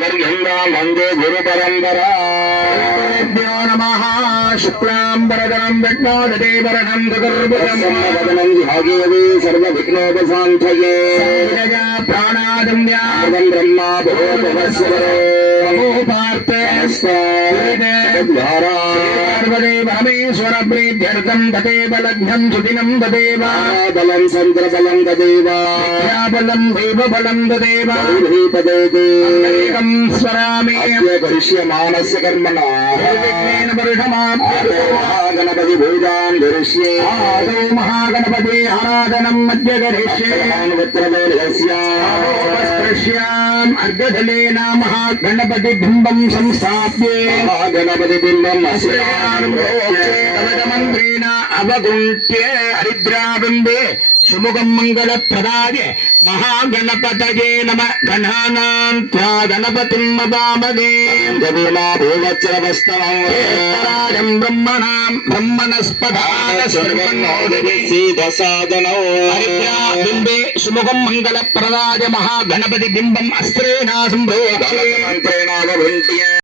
वंदे गुरु परंपरा नमः शुक्लांबरधरं विष्णोददेवरणं चतुर्भुजं भागीरथी सर्वविघ्नोपशान्तये प्राणादम्या ब्रह्मा भूर्भुवस्वरो परमेश्वर प्रीत्यर्थं तदेव लग्नं सुदिनं तदेव बलं चन्द्रबलं तदेव बलं देवबलं तदेव स्वरामि करिष्यमाणस्य कर्मणा निर्विघ्नेन परिषमाम् महागणपति पूजां करिष्ये आदौ महागणपति आराधनं मध्य करिष्ये स्पृश्याम् अर्घ्यजलेन महागणपति बिम्बं संस्थाप्ये महागणपति बिम्बं मंत्रेण अवगुण्ट्य हरिद्राबिम्बे सुमुखं मंगलप्रदाय महागणपतये नमः गणानां त्वा गणपतिं मदामहे भूवच्चरवस्तवं ब्रह्मणां ब्रह्मणस्पदानस्वर्वन्नोदसादनौ हरिद्राबिम्बे सुमुखं मंगलप्रदाय महागणपति बिम्बं अस्त्रेण संप्रोक्ष्ये